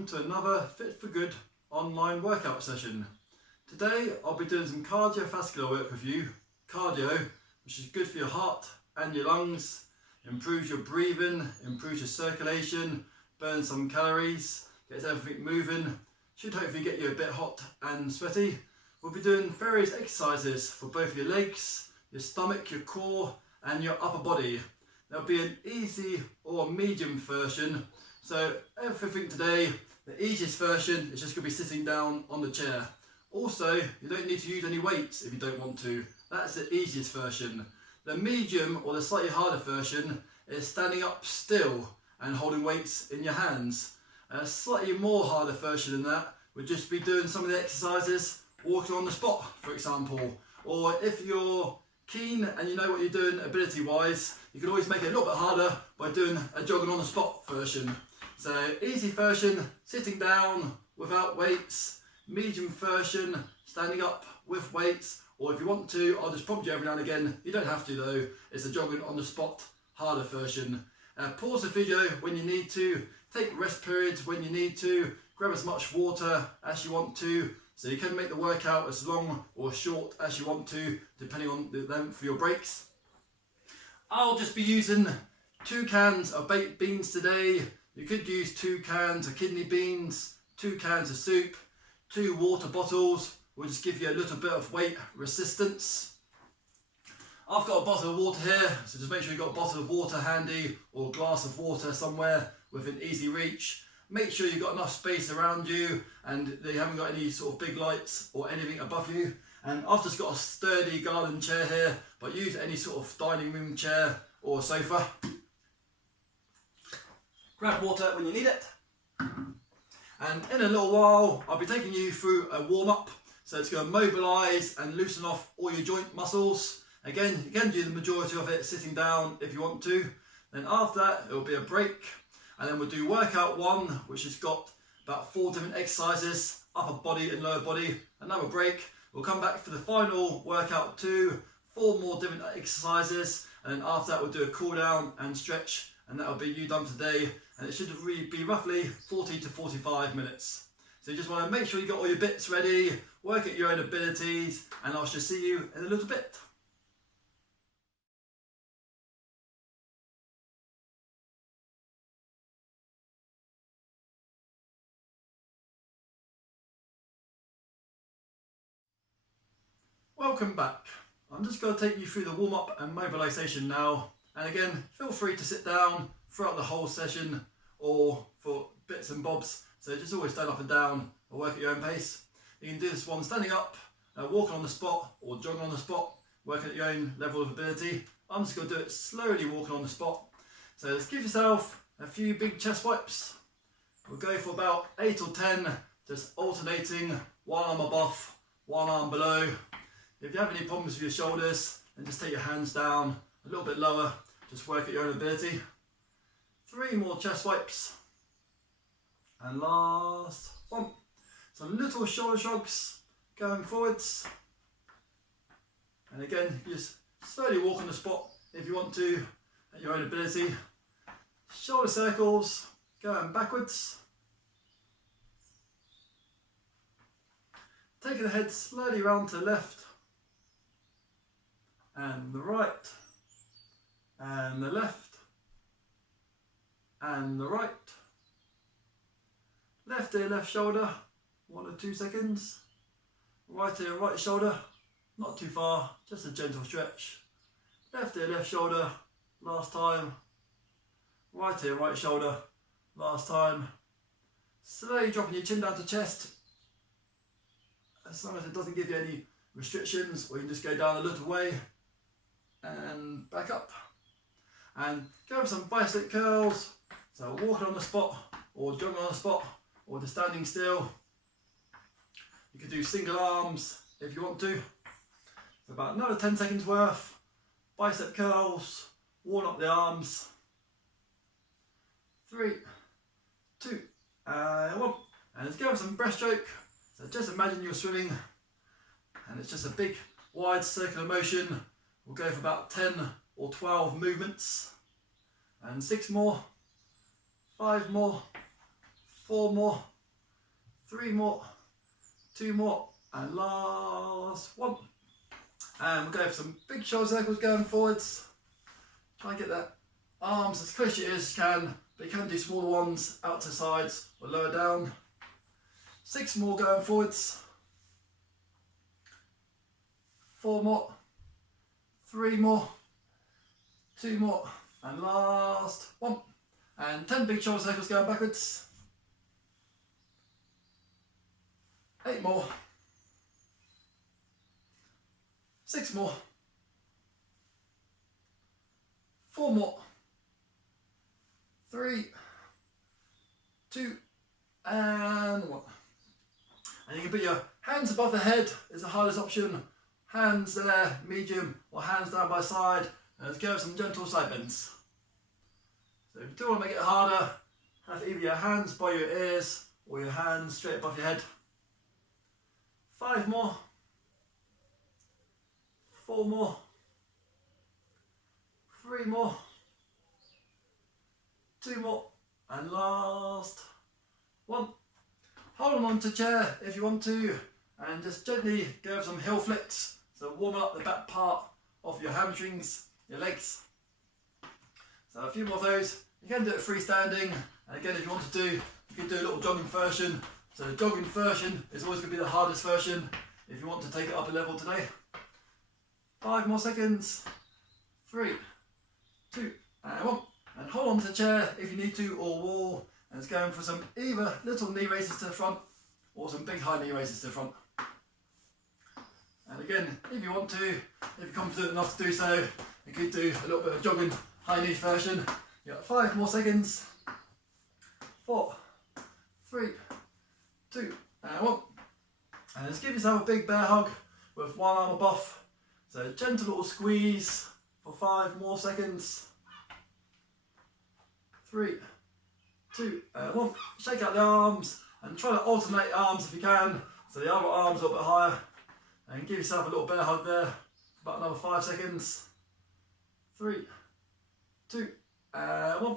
welcome to another Fit for Good online workout session. Today I'll be doing some cardiovascular work with you. Cardio, which is good for your heart and your lungs, improves your breathing, improves your circulation, burns some calories, gets everything moving, should hopefully get you a bit hot and sweaty. We'll be doing various exercises for both your legs, your stomach, your core and your upper body. There'll be an easy or medium version. So everything today, the easiest version is just going to be sitting down on the chair. Also, you don't need to use any weights if you don't want to. That's the easiest version. The medium or the slightly harder version is standing up still and holding weights in your hands. A slightly more harder version than that would just be doing some of the exercises walking on the spot, for example. Or if you're keen and you know what you're doing ability wise, you can always make it a little bit harder by doing a jogging on the spot version. So easy version, sitting down without weights. Medium version, standing up with weights. Or if you want to, I'll just prompt you every now and again. You don't have to though. It's the jogging on the spot, harder version. Pause the video when you need to. Take rest periods when you need to. Grab as much water as you want to. So you can make the workout as long or short as you want to, depending on the length for your breaks. I'll just be using 2 cans of baked beans today. You could use 2 cans of kidney beans, 2 cans of soup, 2 water bottles. Will just give you a little bit of weight resistance. I've got a bottle of water here, so just make sure you've got a bottle of water handy or a glass of water somewhere within easy reach. Make sure you've got enough space around you and that you haven't got any sort of big lights or anything above you. And I've just got a sturdy garden chair here, but use any sort of dining room chair or sofa. Grab water when you need it. And in a little while, I'll be taking you through a warm-up. So it's going to mobilise and loosen off all your joint muscles. Again, you can do the majority of it sitting down if you want to. Then after that, it will be a break. And then we'll do workout 1, which has got about 4 different exercises, upper body and lower body. Another break. We'll come back for the final workout 2, 4 more different exercises. And then after that, we'll do a cool down and stretch. And that'll be you done for today. And it should really be roughly 40 to 45 minutes. So you just want to make sure you got all your bits ready, work at your own abilities, and I shall see you in a little bit. Welcome back. I'm just going to take you through the warm-up and mobilisation now. And again, feel free to sit down throughout the whole session or for bits and bobs. So just always stand up and down or work at your own pace. You can do this one standing up, walking on the spot or jogging on the spot, working at your own level of ability. I'm just going to do it slowly walking on the spot. So just give yourself a few big chest wipes. We'll go for about 8 or 10, just alternating one arm above, one arm below. If you have any problems with your shoulders, then just take your hands down a little bit lower, just work at your own ability. 3 more chest wipes. And last one. Some little shoulder shrugs going forwards. And again, just slowly walk on the spot if you want to, at your own ability. Shoulder circles going backwards. Taking the head slowly round to the left. And the right, and the left, and the right. Left ear, left shoulder, 1 or 2 seconds. Right ear, right shoulder, not too far, just a gentle stretch. Left ear, left shoulder, last time. Right ear, right shoulder, last time. Slowly dropping your chin down to chest. As long as it doesn't give you any restrictions, or you can just go down a little way. And back up and go for some bicep curls, so walking on the spot or jogging on the spot or just standing still. You can do single arms if you want to. So about another 10 seconds worth, bicep curls, warm up the arms. 3, 2 and 1, and let's go for some breaststroke. So just imagine you're swimming and it's just a big wide circular motion. We'll go for about 10 or 12 movements, and 6 more, 5 more, 4 more, 3 more, 2 more, and last 1. And we'll go for some big shoulder circles going forwards. Try and get that arms as close to you as you can, but you can do smaller ones out to the sides or lower down. 6 more going forwards. 4 more, 3 more, 2 more, and last 1. And 10 big shoulder circles going backwards. 8 more. 6 more. 4 more. 3, 2, and 1. And you can put your hands above the head is the hardest option. Hands there, medium, or hands down by side. And let's go with some gentle side bends. So if you do want to make it harder, have either your hands by your ears or your hands straight above your head. 5 more. 4 more. 3 more. 2 more. And last 1. Hold on to chair if you want to, and just gently go with some heel flicks. So warming up the back part of your hamstrings, your legs. So a few more of those. You can do it freestanding, and again if you want to do, you can do a little jogging version. So the jogging version is always going to be the hardest version if you want to take it up a level today. 5 more seconds. 3, 2, and 1. And hold on to the chair if you need to, or wall. And it's going for some either little knee raises to the front or some big high knee raises to the front. And again, if you want to, if you're confident enough to do so, you could do a little bit of jogging high knee version. You got 5 more seconds. 4, 3, 2, and 1. And just give yourself a big bear hug with one arm above. So gentle little squeeze for 5 more seconds. 3, 2, and 1. Shake out the arms and try to alternate arms if you can. So the other arm's a little bit higher. And give yourself a little bear hug there. About another 5 seconds. 3, 2, and 1.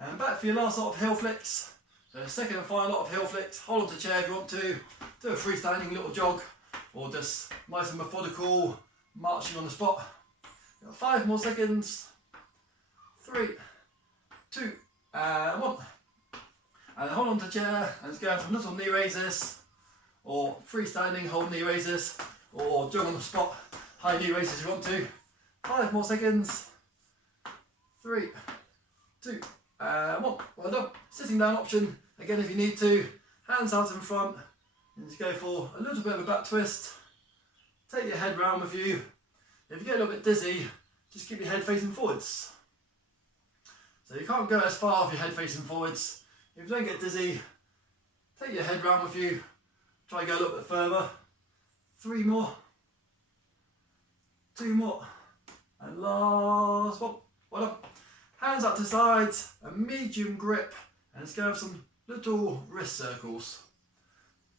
And back for your last lot of heel flicks. So second and final lot of heel flicks. Hold on to the chair if you want to. Do a freestanding little jog, or just nice and methodical marching on the spot. 5 more seconds. 3, 2, and 1. And hold on to the chair and just go for little knee raises, or freestanding hold knee raises, or jog on the spot high knee raises if you want to. 5 more seconds. 3, 2, and 1. Well done. Sitting down option again if you need to. Hands out in front, and just go for a little bit of a back twist. Take your head round with you. If you get a little bit dizzy, just keep your head facing forwards. So you can't go as far with your head facing forwards. If you don't get dizzy, take your head round with you. Try to go a little bit further. 3 more. 2 more. And last 1. Well done. Hands up to sides, a medium grip, and let's go with some little wrist circles.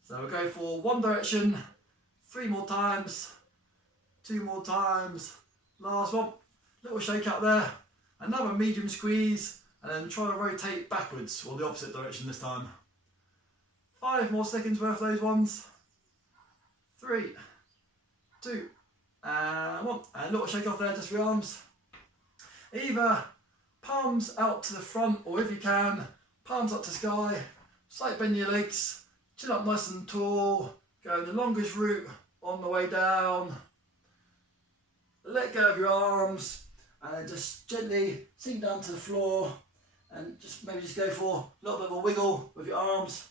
So we'll go for one direction, 3 more times, 2 more times, last 1. Little shake out there, another medium squeeze, and then try to rotate backwards, or the opposite direction this time. 5 more seconds worth of those ones. 3, 2, and 1. And a little shake off there just for your arms. Either palms out to the front, or if you can, palms up to sky, slight bend in your legs, chin up nice and tall, go the longest route on the way down. Let go of your arms, and then just gently sink down to the floor, and just maybe just go for a little bit of a wiggle with your arms.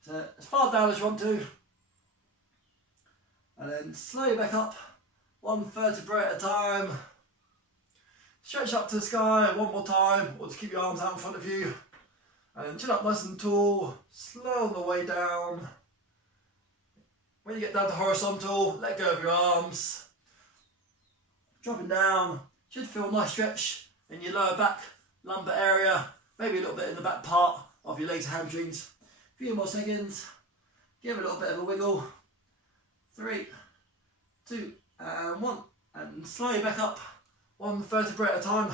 So as far down as you want to, and then slowly back up, 1 vertebrae at a time. Stretch up to the sky 1 more time, or just keep your arms out in front of you. And then chin up nice and tall, slow on the way down. When you get down to horizontal, let go of your arms. Dropping down, should feel a nice stretch in your lower back, lumbar area, maybe a little bit in the back part of your legs and hamstrings. A few more seconds, give it a little bit of a wiggle. 3, 2, and 1. And slowly back up, 1 vertebrae at a time.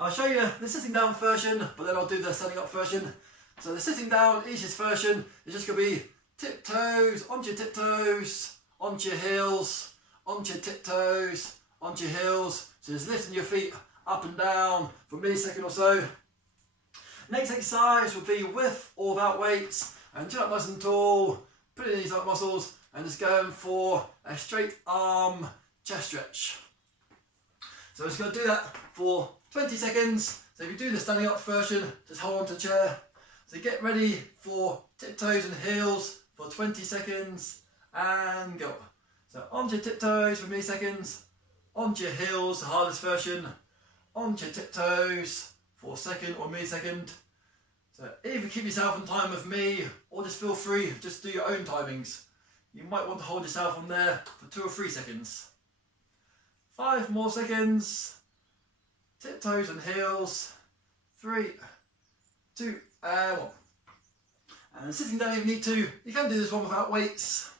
I'll show you the sitting down version, but then I'll do the standing up version. So the sitting down, easiest version is just going to be tiptoes, onto your tiptoes, onto your heels, onto your tiptoes, onto your heels. So just lifting your feet up and down for a millisecond or so. Next exercise will be with or without weights, and chin up nice and tall, putting these up muscles and just going for a straight arm chest stretch. So I'm just going to do that for 20 seconds. So if you do the standing up version, just hold on to the chair. So get ready for tiptoes and heels for 20 seconds and go. So onto your tiptoes for milliseconds, onto your heels, the hardest version, onto your tiptoes for a second or millisecond. So either keep yourself on time with me or just feel free, just do your own timings. You might want to hold yourself on there for 2 or 3 seconds. 5 more seconds. Tiptoes and heels. 3, 2, and 1. And sitting down if you need to. You can do this one without weights.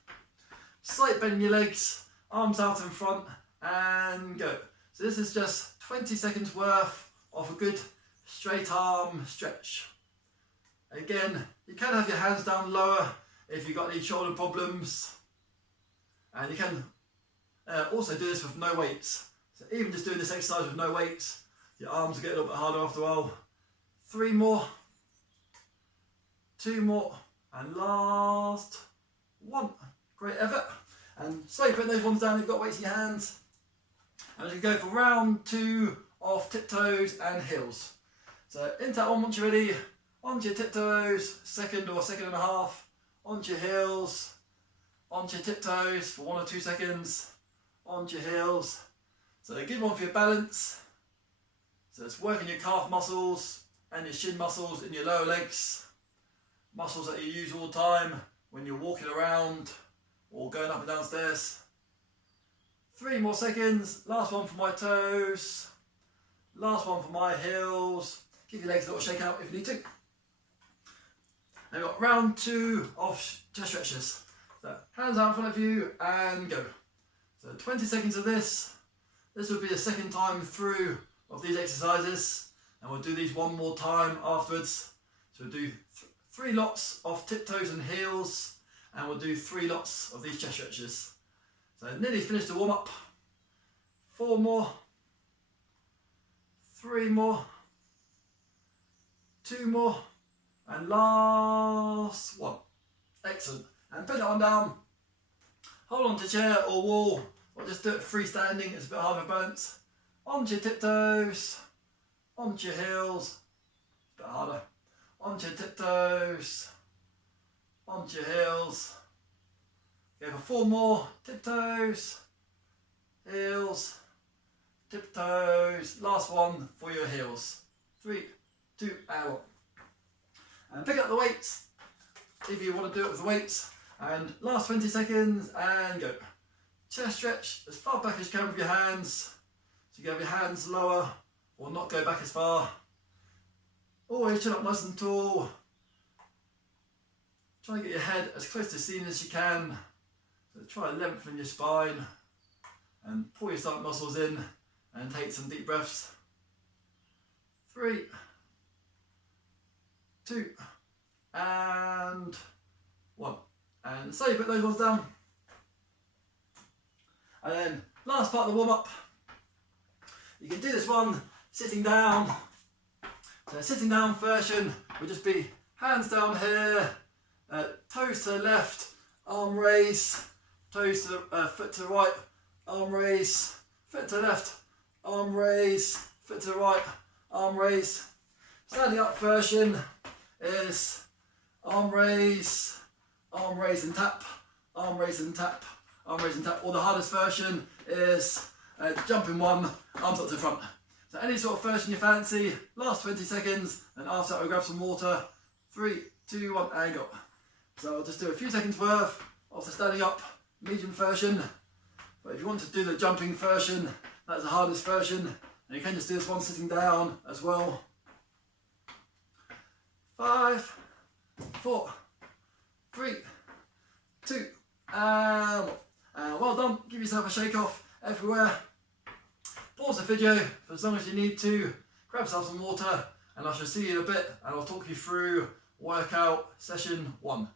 Slight bend in your legs, arms out in front, and go. So this is just 20 seconds worth of a good straight arm stretch. Again, you can have your hands down lower if you've got any shoulder problems. And you can also do this with no weights. So even just doing this exercise with no weights, your arms will get a little bit harder after a while. 3 more, 2 more, and last 1. Great effort. And slowly put those ones down if you've got weights in your hands. And as you go for round 2 of tiptoes and heels. So into that one once you're ready, onto your tiptoes, second or second and a half, onto your heels, onto your tiptoes for 1 or 2 seconds, onto your heels. So a good one for your balance. So it's working your calf muscles and your shin muscles in your lower legs. Muscles that you use all the time when you're walking around or going up and down stairs. 3 more seconds, last one for my toes, last one for my heels. Give your legs a little shake out if you need to. And we've got round 2 of chest stretches. So hands out in front of you and go. So 20 seconds of this. This will be the second time through of these exercises, and we'll do these one more time afterwards. So we'll do 3 lots of tiptoes and heels, and we'll do 3 lots of these chest stretches. So nearly finished the warm up. 4 more, 3 more, 2 more, and last 1. Excellent. And put that one down. Hold on to chair or wall, or just do it freestanding. It's a bit harder to balance. Onto your tiptoes, onto your heels, a bit harder. Onto your tiptoes, onto your heels. Go for 4 more. Tiptoes, heels, tiptoes. Last one for your heels. 3, 2, and 1. And pick up the weights if you want to do it with the weights. And last 20 seconds and go. Chest stretch as far back as you can with your hands. So you have your hands lower or not go back as far. Always chin up nice and tall. Try and get your head as close to the ceiling as you can. So try to lengthen your spine and pull your stomach muscles in and take some deep breaths. 3, 2, and 1. And so you put those ones down. And then last part of the warm up. You can do this one sitting down. So sitting down version will just be hands down here, toes to the left, arm raise, toes to the foot to the right, arm raise, foot to the left, arm raise, foot to the right, arm raise. Standing up version is arm raise and tap, arm raise and tap, arm raise and tap. Or the hardest version is jumping one, arms up to the front. So any sort of version you fancy, last 20 seconds, and after that we'll grab some water. 3, 2, 1, and go. So I'll just do a few seconds worth of the standing up medium version. But if you want to do the jumping version, that's the hardest version. And you can just do this one sitting down as well. 5, 4, 3, 2, and 1. And well done. Give yourself a shake off everywhere. Pause the video for as long as you need to. Grab yourself some water, and I shall see you in a bit, and I'll talk you through workout session 1.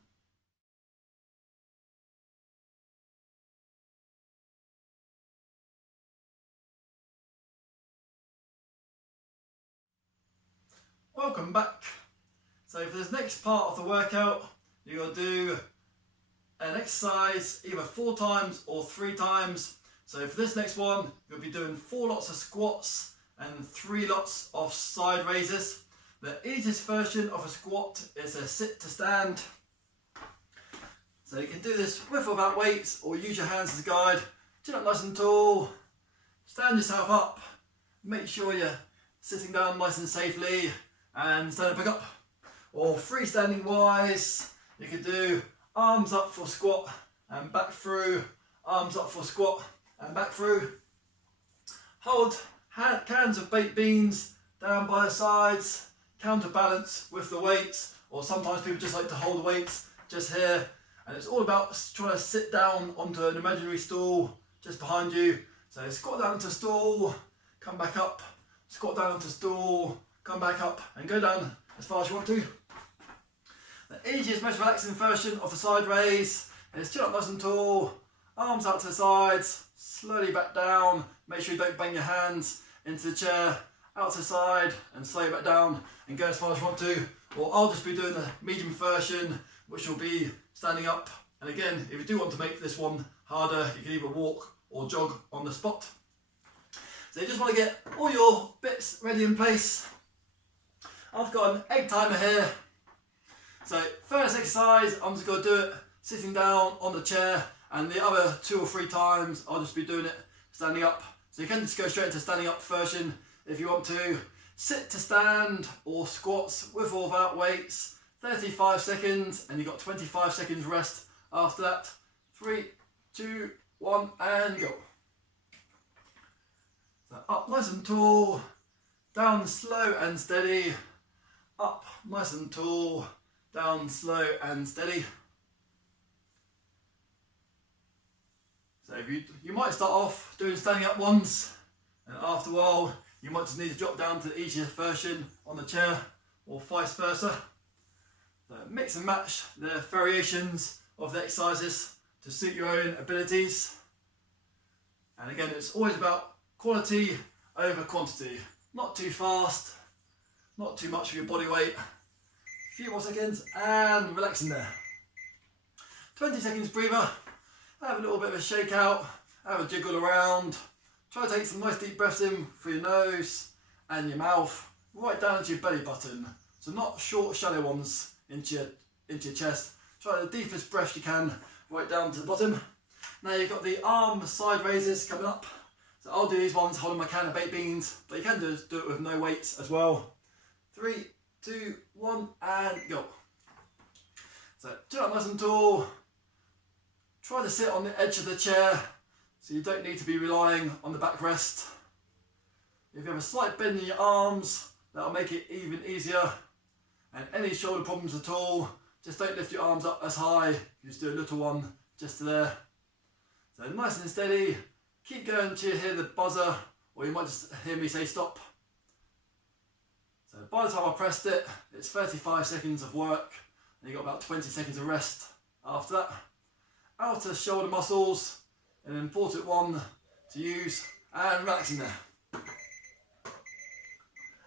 Welcome back. So for this next part of the workout, you're going to do an exercise either 4 times or 3 times. So for this next one, you'll be doing 4 lots of squats and 3 lots of side raises. The easiest version of a squat is a sit to stand. So you can do this with or without weights, or use your hands as a guide. Chin up nice and tall, stand yourself up, make sure you're sitting down nice and safely, and stand back up. Or freestanding wise, you can do arms up for squat and back through, arms up for squat and back through. Hold cans of baked beans down by the sides, counterbalance with the weights, or sometimes people just like to hold the weights just here. And it's all about trying to sit down onto an imaginary stool just behind you. So squat down into stool, come back up, squat down into stool, come back up, and go down as far as you want to. The easiest, most relaxing version of the side raise is chin up nice and tall, arms out to the sides, slowly back down, make sure you don't bang your hands into the chair, out to the side, and slowly back down, and go as far as you want to. Or I'll just be doing the medium version, which will be standing up. And again, if you do want to make this one harder, you can either walk or jog on the spot. So you just want to get all your bits ready in place. I've got an egg timer here. So first exercise, I'm just going to do it sitting down on the chair, and the other 2 or 3 times I'll just be doing it standing up. So you can just go straight into standing up version if you want to. Sit to stand or squats with or without weights, 35 seconds, and you've got 25 seconds rest after that. 3, 2, 1, and go. So up nice and tall, down slow and steady, up nice and tall, down slow and steady. So you might start off doing standing up ones, and after a while you might just need to drop down to the easier version on the chair, or vice versa. So mix and match the variations of the exercises to suit your own abilities. And again, it's always about quality over quantity. Not too fast, not too much of your body weight. A few more seconds and relaxing there. 20 seconds breather. Have a little bit of a shake out, have a jiggle around. Try to take some nice deep breaths in through your nose and your mouth, right down into your belly button. So not short, shallow ones into your chest. Try the deepest breath you can, right down to the bottom. Now you've got the arm side raises coming up. So I'll do these ones holding my can of baked beans, but you can do it with no weights as well. 3, 2, 1, and go. So chin up nice and tall. Try to sit on the edge of the chair, so you don't need to be relying on the backrest. If you have a slight bend in your arms, that'll make it even easier. And any shoulder problems at all, just don't lift your arms up as high. You just do a little one just to there. So nice and steady. Keep going until you hear the buzzer, or you might just hear me say stop. So by the time I pressed it, it's 35 seconds of work, and you've got about 20 seconds of rest after that. Outer shoulder muscles, an important one to use, and relaxing there.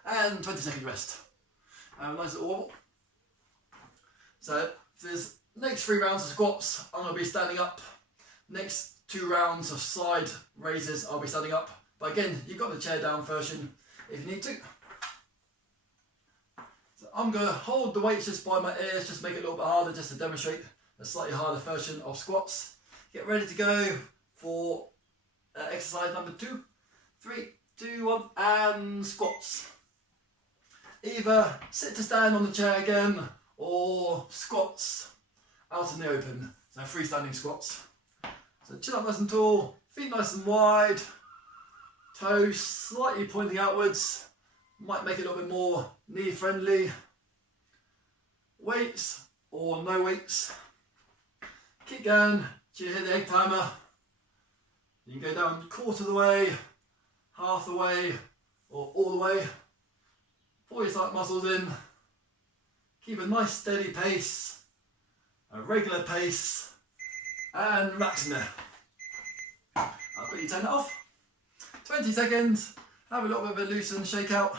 And 20 second rest. Nice little wobble. So for this next 3 rounds of squats, I'm going to be standing up. Next 2 rounds of side raises, I'll be standing up. But again, you've got the chair down version if you need to. So I'm going to hold the weights just by my ears, just make it a little bit harder, just to demonstrate a slightly harder version of squats. Get ready to go for exercise number 2. 3, 2, 1, and squats. Either sit to stand on the chair again, or squats out in the open. So freestanding squats. So chin up nice and tall, feet nice and wide, toes slightly pointing outwards. Might make it a little bit more knee friendly. Weights or no weights. Keep going till you hit the egg timer. You can go down 1/4 of the way, half the way, or all the way. Pull your side muscles in. Keep a nice steady pace, a regular pace, and relaxing there. I'll quickly turn it off. 20 seconds, have a little bit of a loosen, shake out.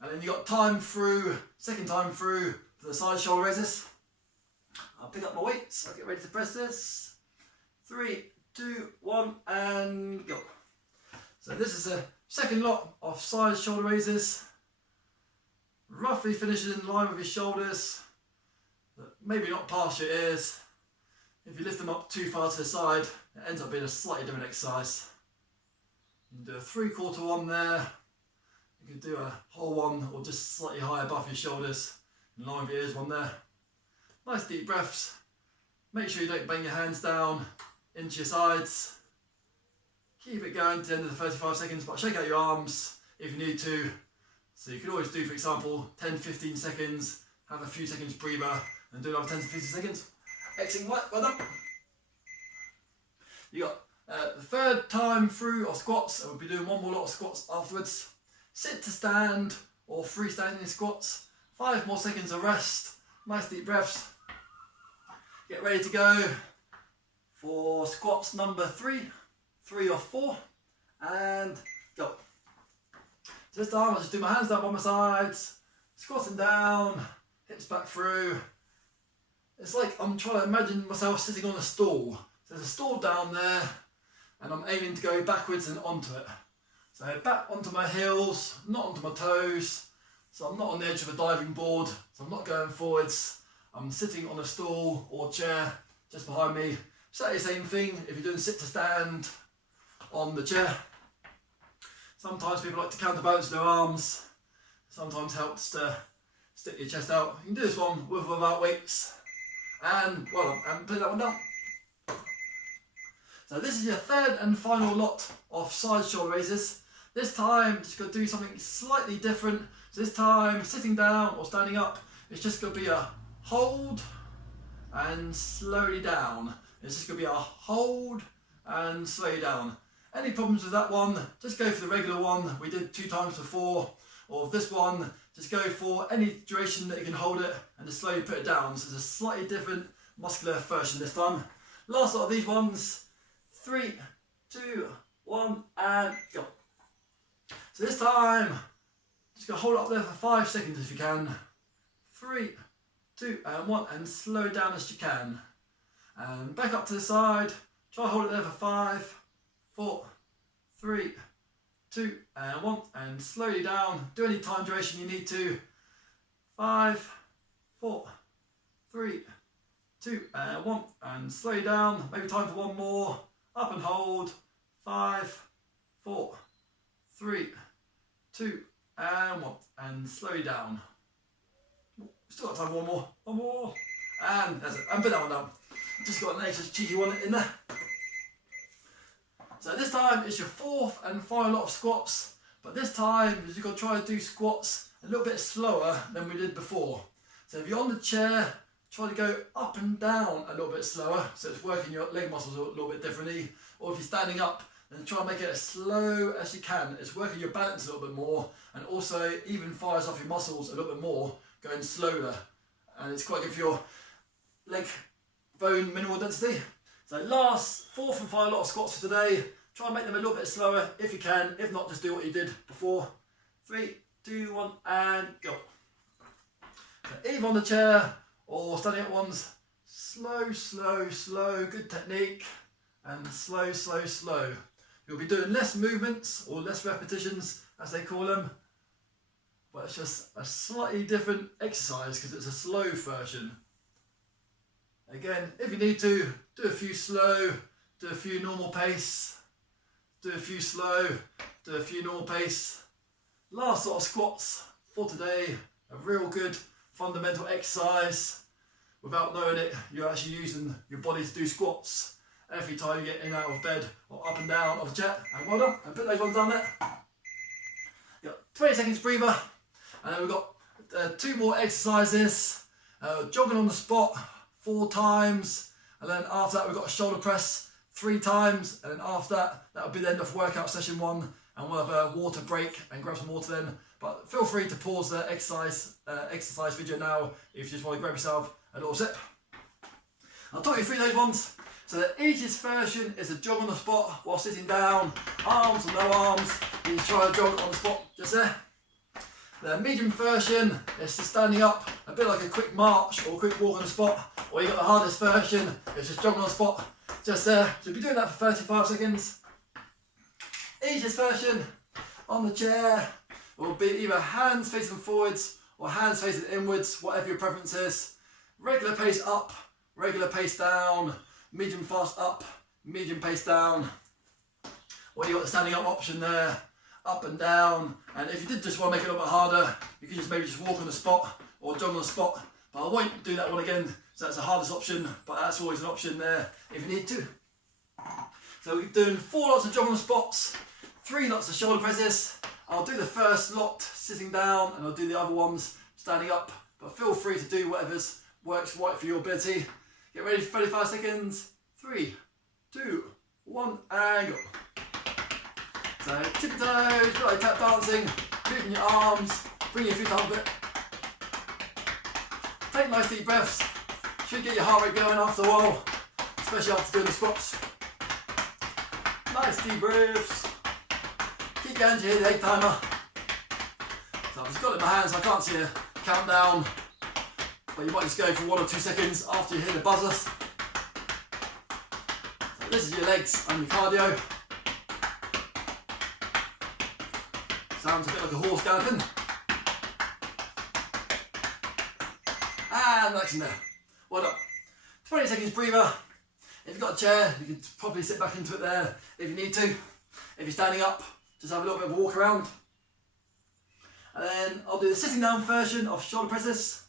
And then you got time through, second time through for the side shoulder raises. I'll pick up my weights, I'll get ready to press this. 3, 2, 1, and go. So this is the second lot of side shoulder raises. Roughly finishes in line with your shoulders, but maybe not past your ears. If you lift them up too far to the side, it ends up being a slightly different exercise. You can do a 3/4 one there. You can do a whole one or just slightly high above your shoulders, in line with your ears one there. Nice deep breaths. Make sure you don't bang your hands down into your sides. Keep it going to the end of the 35 seconds, but shake out your arms if you need to. So you could always do, for example, 10-15 seconds, have a few seconds breather, and do another 10 to 15 seconds. Excellent, well done. You got the third time through of squats, and we'll be doing one more lot of squats afterwards. Sit to stand or freestanding squats. 5 more seconds of rest. Nice deep breaths. Get ready to go for squats number 3 or 4, and go. So this time I'll just do my hands down by my sides, squatting down, hips back through. It's like I'm trying to imagine myself sitting on a stool. So there's a stool down there, and I'm aiming to go backwards and onto it. So back onto my heels, not onto my toes. So I'm not on the edge of a diving board, so I'm not going forwards. I'm sitting on a stool or chair just behind me. Exactly the same thing if you're doing sit to stand on the chair. Sometimes people like to counterbalance their arms. Sometimes helps to stick your chest out. You can do this one with or without weights. And well done, and put that one down. So this is your third and final lot of side shoulder raises. This time, just going to do something slightly different. So this time, sitting down or standing up, it's just going to be a hold and slowly down. It's just going to be a hold and slowly down. Any problems with that one, just go for the regular one we did 2 times before, or this one, just go for any duration that you can hold it and just slowly put it down. So it's a slightly different muscular version this time. Last lot of these ones, 3, 2, 1, and go. So this time, just go hold it up there for 5 seconds if you can. 3, 2, and 1, and slow it down as you can. And back up to the side, try to hold it there for 5, 4, 3, 2, and 1, and slowly down. Do any time duration you need to. 5, 4, 3, 2, and 1, and slowly down. Maybe time for one more. Up and hold. 5, 4, 3, 2, and 1, and slowly down. Still got time for one more, and that's it. And put that one down. Just got a nice cheeky one in there. So this time it's your 4th and final lot of squats, but this time you've got to try to do squats a little bit slower than we did before. So if you're on the chair, try to go up and down a little bit slower, so it's working your leg muscles a little bit differently. Or if you're standing up, then try and make it as slow as you can. It's working your balance a little bit more, and also even fires off your muscles a little bit more, going slower. And it's quite good for your leg bone mineral density. So last 4th and final lot of squats for today. Try and make them a little bit slower if you can. If not, just do what you did before. 3, 2, 1, and go. So either on the chair or standing up ones. Slow, slow, slow. Good technique. And slow, slow, slow. You'll be doing less movements or less repetitions, as they call them. But it's just a slightly different exercise because it's a slow version. Again, if you need to, do a few slow, do a few normal pace, do a few slow, do a few normal pace. Last sort of squats for today, a real good fundamental exercise. Without knowing it, you're actually using your body to do squats every time you get in and out of bed or up and down of a chair. And well done, and put those ones down there. You've got 20 seconds breather, and then we've got 2 more exercises. Jogging on the spot 4 times, and then after that we've got a shoulder press 3 times, and then after that, that'll be the end of workout session 1, and we'll have a water break and grab some water then. But feel free to pause the exercise video now if you just want to grab yourself a little sip. I'll talk you through those ones. So the easiest version is a jog on the spot while sitting down, arms or no arms. You try to jog on the spot just there. The medium version is just standing up, a bit like a quick march or a quick walk on the spot. Or you got the hardest version, it's just jogging on the spot just there. So you'll be doing that for 35 seconds. Easiest version on the chair will be either hands facing forwards or hands facing inwards, whatever your preference is. Regular pace up, regular pace down, medium fast up, medium pace down. Or you got the standing up option there, up and down. And if you did just want to make it a little bit harder, you can just maybe just walk on the spot or jog on the spot. But I won't do that one again, so that's the hardest option, but that's always an option there if you need to. So we're doing 4 lots of jog on the spots, 3 lots of shoulder presses. I'll do the first lot sitting down and I'll do the other ones standing up, but feel free to do whatever's works right for your ability. Get ready for 35 seconds. 3, 2, 1, and go. So tiptoes, like tap dancing, moving your arms, bring your feet up a bit. Take nice deep breaths. Should get your heart rate going after a while, especially after doing the squats. Nice deep breaths. Keep going to hit the 8 timer. So I've just got it in my hands, so I can't see a countdown, but you might just go for 1 or 2 seconds after you hit the buzzer. So this is your legs and your cardio. Sounds a bit like a horse galloping. And relaxing there. Well done. 20 seconds breather. If you've got a chair, you can probably sit back into it there if you need to. If you're standing up, just have a little bit of a walk around. And then I'll do the sitting down version of shoulder presses.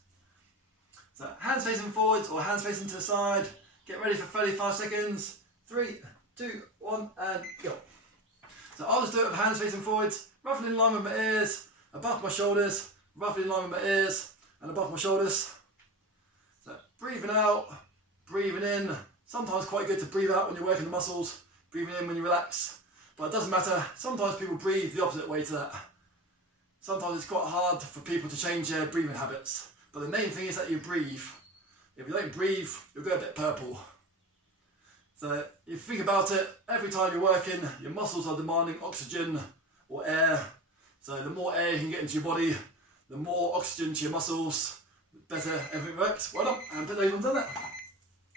So hands facing forwards or hands facing to the side. Get ready for 35 seconds. 3, 2, 1, and go. So I'll just do it with hands facing forwards, roughly in line with my ears, above my shoulders, roughly in line with my ears, and above my shoulders. So breathing out, breathing in. Sometimes quite good to breathe out when you're working the muscles, breathing in when you relax. But it doesn't matter, sometimes people breathe the opposite way to that. Sometimes it's quite hard for people to change their breathing habits. But the main thing is that you breathe. If you don't breathe, you'll go a bit purple. So if you think about it, every time you're working, your muscles are demanding oxygen or air. So the more air you can get into your body, the more oxygen to your muscles, the better everything works. Well done, and put those ones on there.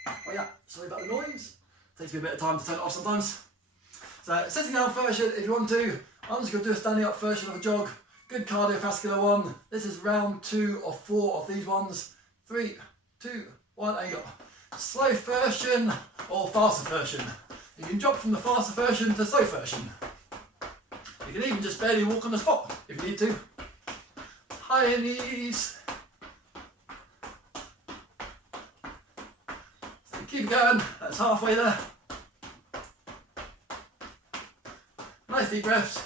Oh yeah, sorry about the noise. Takes me a bit of time to turn it off sometimes. So sitting down version, if you want to, I'm just going to do a standing up version of a jog. Good cardiovascular one. This is round 2 or 4 of these ones. 3, 2, 1, and go. Slow version or faster version. You can jump from the faster version to the slow version. You can even just barely walk on the spot if you need to. Higher knees. So keep going, that's halfway there. Nice deep breaths.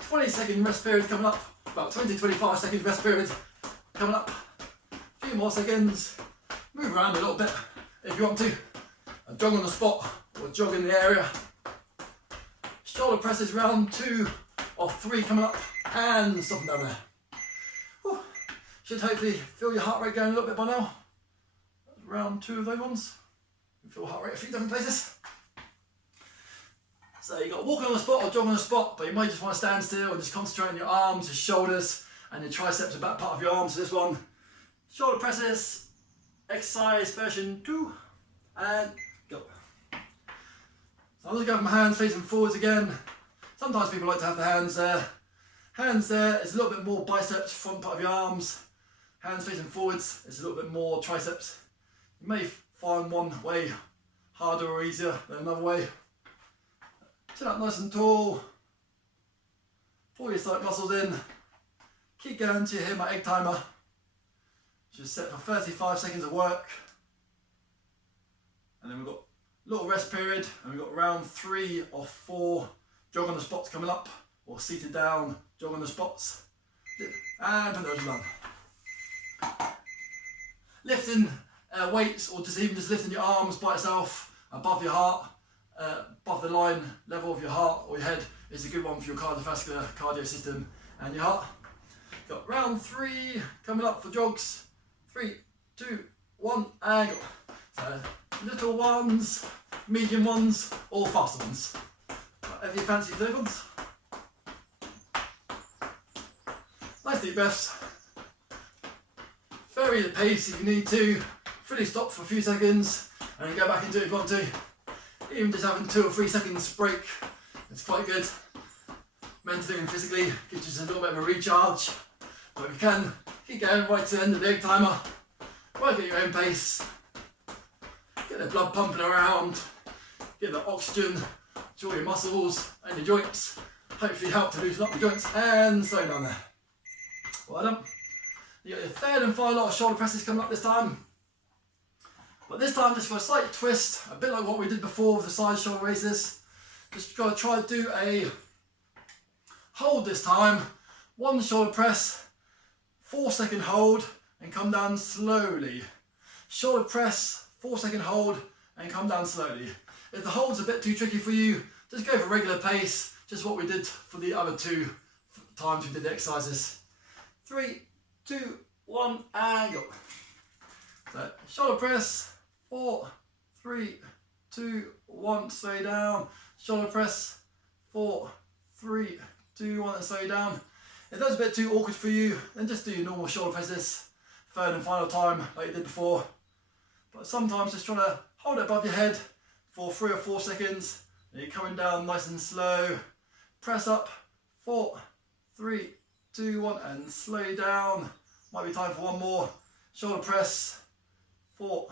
20-second rest period coming up. About 20-25 seconds rest period coming up. A few more seconds. Move around a little bit if you want to. And jog on the spot or jog in the area. Shoulder presses round 2 or 3 coming up. And stop down there. Whew. Should hopefully feel your heart rate going a little bit by now. Round 2 of those ones. You feel heart rate a few different places. So you've got to walk on the spot or jog on the spot, but you might just want to stand still and just concentrate on your arms, your shoulders, and your triceps, the back part of your arms. So this one, shoulder presses, exercise version 2, and go. So I'm just going with my hands facing forwards again. Sometimes people like to have the hands there. Hands there is a little bit more biceps, front part of your arms. Hands facing forwards is a little bit more triceps. You may find one way harder or easier than another way. Sit up nice and tall. Pull your stomach muscles in. Keep going until you hit my egg timer. Just set for 35 seconds of work. And then we've got a little rest period. And we've got round 3 or 4 jog on the spots coming up. Or seated down, jog on the spots. And put those down. Lifting weights or just even just lifting your arms by itself above your heart. Above the line level of your heart or your head is a good one for your cardiovascular cardio system and your heart. Got round 3 coming up for jogs. 3, 2, 1, and go. So little ones, medium ones, or fast ones. Whatever you fancy for those ones. Nice deep breaths. Vary the pace if you need to. Fully stop for a few seconds and then go back into it if you want to. Even just having 2 or 3 seconds break, it's quite good. Mentally and physically, gives you a little bit of a recharge. But if you can, keep going right to the end of the egg timer. Work at your own pace. Get the blood pumping around. Get the oxygen to all your muscles and your joints. Hopefully help to loosen up your joints and slow down there. Well done. You got your third and final lot of shoulder presses coming up this time. But this time just for a slight twist, a bit like what we did before with the side shoulder raises. Just gotta try to do a hold this time. 1 shoulder press, 4-second hold, and come down slowly. Shoulder press, 4-second hold, and come down slowly. If the hold's a bit too tricky for you, just go for regular pace, just what we did for the other 2 times we did the exercises. 3, 2, 1, and go. So shoulder press, 4, 3, 2, 1, slow down. Shoulder press, 4, 3, 2, 1, and slow down. If that's a bit too awkward for you, then just do your normal shoulder presses, third and final time like you did before. But sometimes just trying to hold it above your head for 3 or 4 seconds, and you're coming down nice and slow. Press up, 4, 3, 2, 1, and slow down. Might be time for one more. Shoulder press, 4,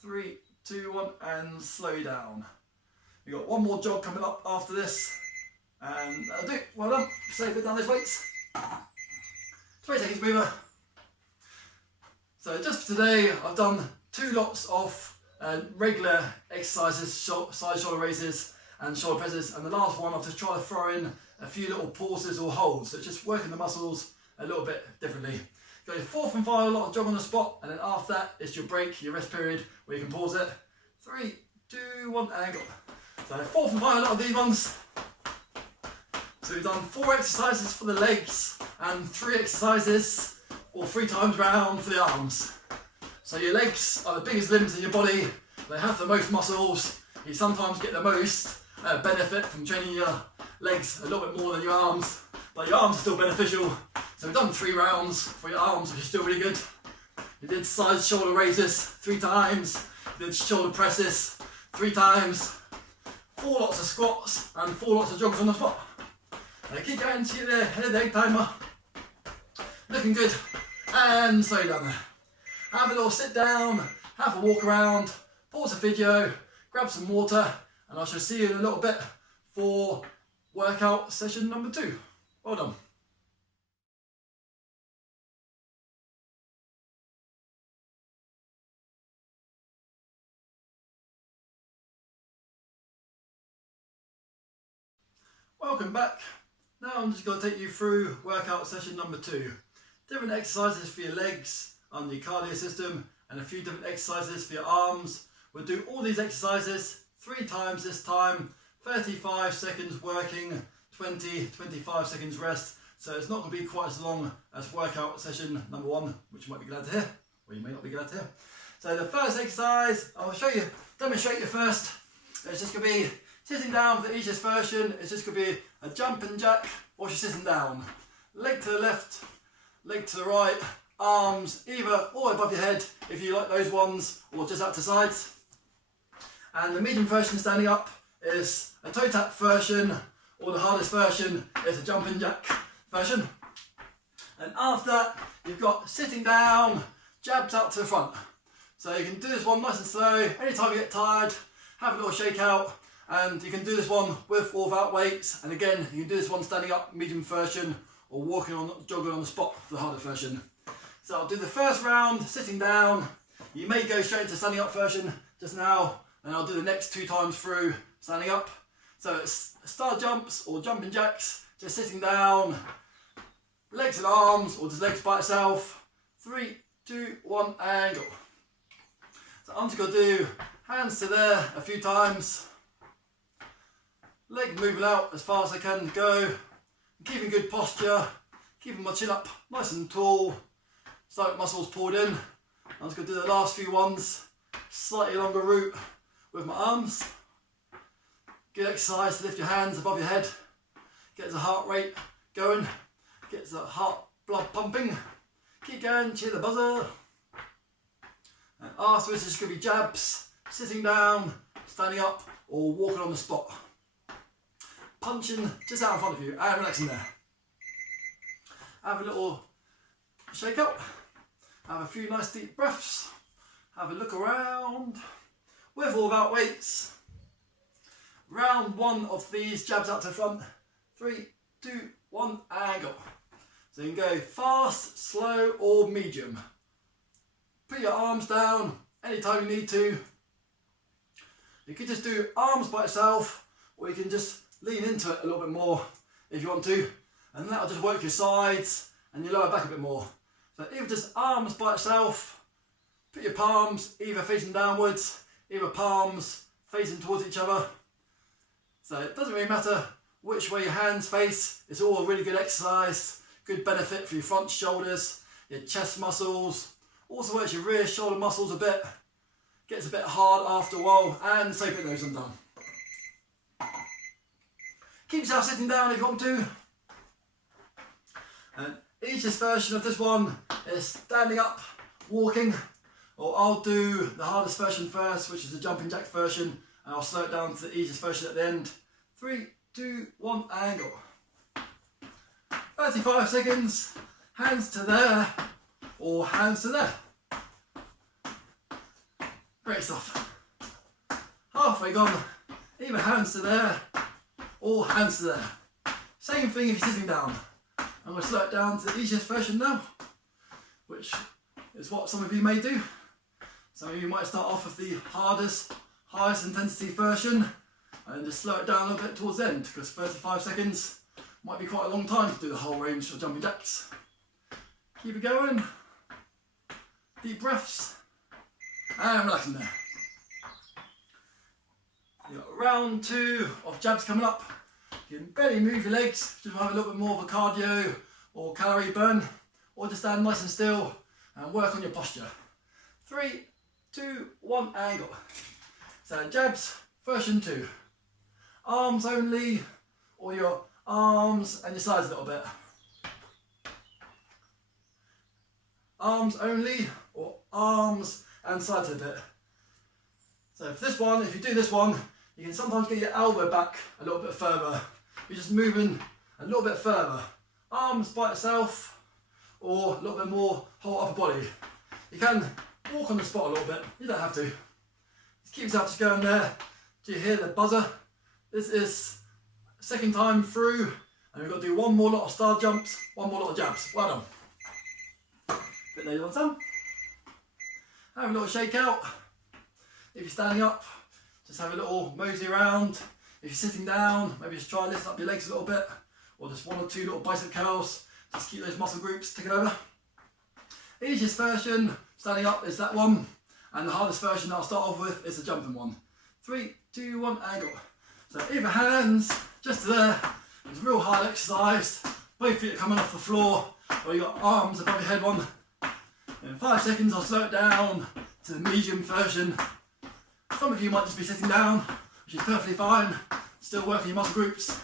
3, 2, 1, and slow down. We've got one more jog coming up after this, and that'll do. Well done. Safe it down those weights. 20 seconds mover. So just for today, I've done 2 lots of regular exercises, side shoulder raises and shoulder presses, and the last one I'll just try to throw in a few little pauses or holds, so just working the muscles a little bit differently. Got your 4th and final lot of jog on the spot, and then after that it's your break, your rest period, where you can pause it. 3, 2, 1, and go. So 4th and final lot of these ones. So we've done 4 exercises for the legs and 3 exercises or 3 times round for the arms. So your legs are the biggest limbs in your body. They have the most muscles. You sometimes get the most benefit from training your legs a little bit more than your arms, but your arms are still beneficial. So we've done 3 rounds for your arms, which is still really good. You did side shoulder raises 3 times. You did shoulder presses 3 times. 4 lots of squats and 4 lots of jogs on the spot. Keep going to the head of the egg timer. Looking good. And slow down there. Have a little sit down, have a walk around, pause the video, grab some water, and I shall see you in a little bit for workout session number 2. Well done. Welcome back. Now I'm just going to take you through workout session number 2. Different exercises for your legs on the cardio system and a few different exercises for your arms. We'll do all these exercises 3 times this time, 35 seconds working, 20-25 seconds rest. So it's not going to be quite as long as workout session number 1, which you might be glad to hear, or you may not be glad to hear. So the first exercise, I'll demonstrate you first. It's just going to be sitting down for the easiest version. It's just going to be a jump and jack whilst you're sitting down. Leg to the left, leg to the right, arms either all above your head if you like those ones, or just out to sides. And the medium version standing up is a toe tap version, or the hardest version is a jump and jack version. And after that, you've got sitting down, jabs up to the front. So you can do this one nice and slow. Anytime you get tired, have a little shake out. And you can do this one with or without weights, and again you can do this one standing up, medium version, or jogging on the spot for the harder version. So I'll do the first round sitting down. You may go straight into standing up version just now, and I'll do the next 2 times through standing up. So it's star jumps or jumping jacks, just sitting down, legs and arms, or just legs by itself. 3, 2, 1, and go. So I'm just going to do hands to there a few times. Leg moving out as far as I can go. Keeping good posture. Keeping my chin up nice and tall. Stomach muscles pulled in. I'm just going to do the last few ones. Slightly longer route with my arms. Good exercise to lift your hands above your head. Gets the heart rate going. Gets the heart blood pumping. Keep going, cheer the buzzer. And afterwards it's going to be jabs, sitting down, standing up or walking on the spot. Punching just out in front of you and relaxing there. Have a little shake up. Have a few nice deep breaths. Have a look around. With or without weights. Round one of these jabs out to the front. 3, 2, 1 and go. So you can go fast, slow or medium. Put your arms down anytime you need to. You could just do arms by itself, or you can just lean into it a little bit more if you want to, and that'll just work your sides and your lower back a bit more. So either just arms by itself, put your palms either facing downwards, either palms facing towards each other. So it doesn't really matter which way your hands face, it's all a really good exercise, good benefit for your front shoulders, your chest muscles, also works your rear shoulder muscles a bit, gets a bit hard after a while, and so put those undone. Keep yourself sitting down if you want to. And easiest version of this one is standing up, walking, or I'll do the hardest version first, which is the jumping jack version, and I'll slow it down to the easiest version at the end. 3, 2, 1 and go. 35 seconds, hands to there, or hands to there. Great stuff. Halfway gone, either hands to there, or hands to there. Same thing if you're sitting down. I'm going to slow it down to the easiest version now, which is what some of you may do. Some of you might start off with the hardest, highest intensity version, and just slow it down a little bit towards the end, because 35 seconds might be quite a long time to do the whole range of jumping jacks. Keep it going. Deep breaths. And relaxing there. You've got round 2 of jabs coming up. You can barely move your legs, just have a little bit more of a cardio or calorie burn, or just stand nice and still and work on your posture. 3, 2, 1 and go. So jabs, version 2. Arms only, or your arms and your sides a little bit. Arms only, or arms and sides a bit. So for this one, if you do this one, you can sometimes get your elbow back a little bit further. You're just moving a little bit further. Arms by itself, or a little bit more whole upper body. You can walk on the spot a little bit, you don't have to. Just keep yourself just going there. Do you hear the buzzer? This is second time through, and we've got to do one more lot of star jumps, one more lot of jabs. Well done. Bit there, you want some? Have a little shake out. If you're standing up, just have a little mosey around. If you're sitting down, maybe just try lifting up your legs a little bit, or just 1 or 2 little bicep curls. Just keep those muscle groups ticking over. Easiest version, standing up, is that one, and the hardest version I'll start off with is the jumping one. 3, 2, 1 and go. So either hands, just to there. It's a real hard exercise. Both feet are coming off the floor, or you've got arms above your head one. In 5 seconds I'll slow it down to the medium version. Some of you might just be sitting down, which is perfectly fine. Still working your muscle groups.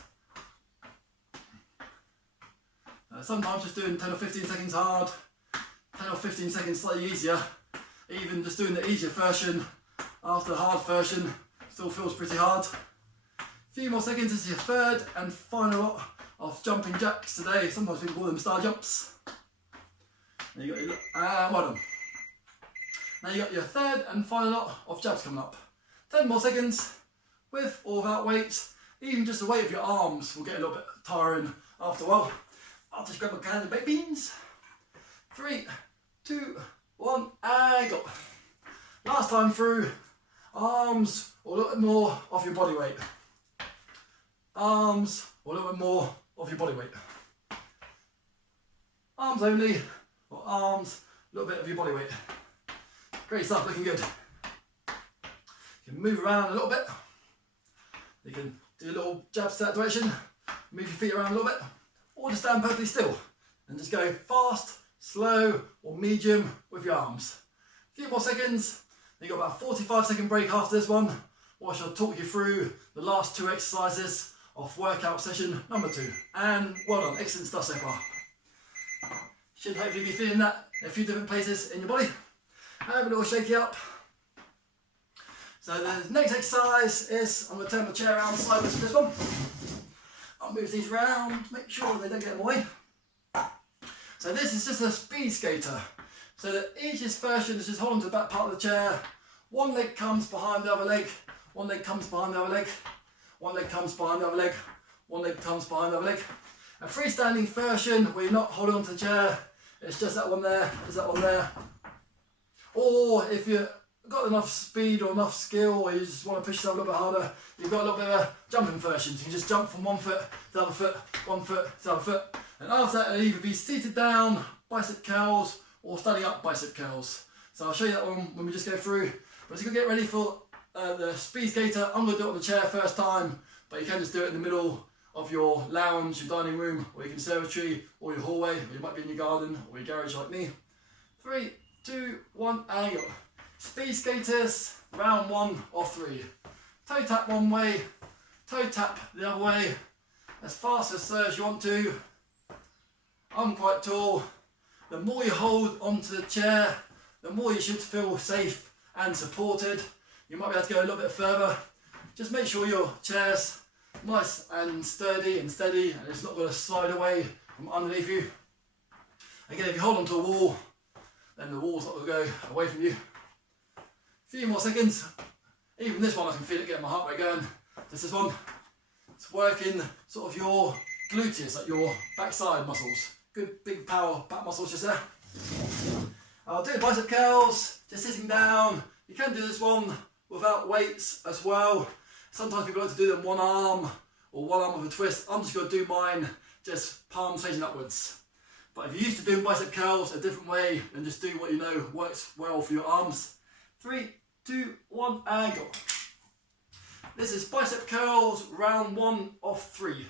Sometimes just doing 10 or 15 seconds hard, 10 or 15 seconds slightly easier. Even just doing the easier version after the hard version still feels pretty hard. A few more seconds, this is your third and final lot of jumping jacks today. Sometimes people call them star jumps. There you got your, well done. Now you got your third and final lot of jabs coming up. 10 more seconds, with or without weights. Even just the weight of your arms will get a little bit tiring after a while. I'll just grab a can of baked beans. 3, 2, 1 and go. Last time through, arms or a little bit more of your body weight. Arms or a little bit more of your body weight. Arms only, or arms, a little bit of your body weight. Great stuff, looking good. You can move around a little bit. You can do a little jabs to that direction, move your feet around a little bit, or just stand perfectly still and just go fast, slow or medium with your arms. A few more seconds, then you've got about a 45-second break after this one, whilst I'll talk you through the last 2 exercises of workout session number 2. And well done, excellent stuff so far. Should hopefully be feeling that in a few different places in your body. Have a little shaky up. So the next exercise is, I'm going to turn my chair around sideways for this one. I'll move these around, make sure they don't get in the way. So this is just a speed skater. So the easiest version is just hold on to the back part of the chair. One leg comes behind the other leg, one leg comes behind the other leg, one leg comes behind the other leg, one leg comes behind the other leg. A freestanding version where you're not holding onto the chair, it's just that one there, there's that one there. Or if you've got enough speed or enough skill, or you just want to push yourself a little bit harder, you've got a little bit of a jumping version. So you can just jump from one foot to the other foot, one foot to the other foot. And after that, it'll either be seated down, bicep curls, or standing up bicep curls. So I'll show you that one when we just go through. But as you get ready for the speed skater, I'm going to do it on the chair first time, but you can just do it in the middle of your lounge, your dining room, or your conservatory, or your hallway, or you might be in your garden, or your garage like me. 3, 2, 1, and go. Speed skaters, round 1 of 3. Toe tap one way, toe tap the other way, as fast as slow as you want to. I'm quite tall. The more you hold onto the chair, the more you should feel safe and supported. You might be able to go a little bit further. Just make sure your chair's nice and sturdy and steady, and it's not going to slide away from underneath you. Again, if you hold onto a wall, then the wall's not going to go away from you. A few more seconds. Even this one, I can feel it getting my heart rate going. This one, it's working sort of your gluteus, like your backside muscles. Good big power back muscles just there. I'll do bicep curls, just sitting down. You can do this one without weights as well. Sometimes people like to do them one arm or one arm with a twist. I'm just going to do mine just palms facing upwards. But if you're used to doing bicep curls a different way, then just do what you know works well for your arms. 3, 2, 1, and go. This is bicep curls, round 1 of 3.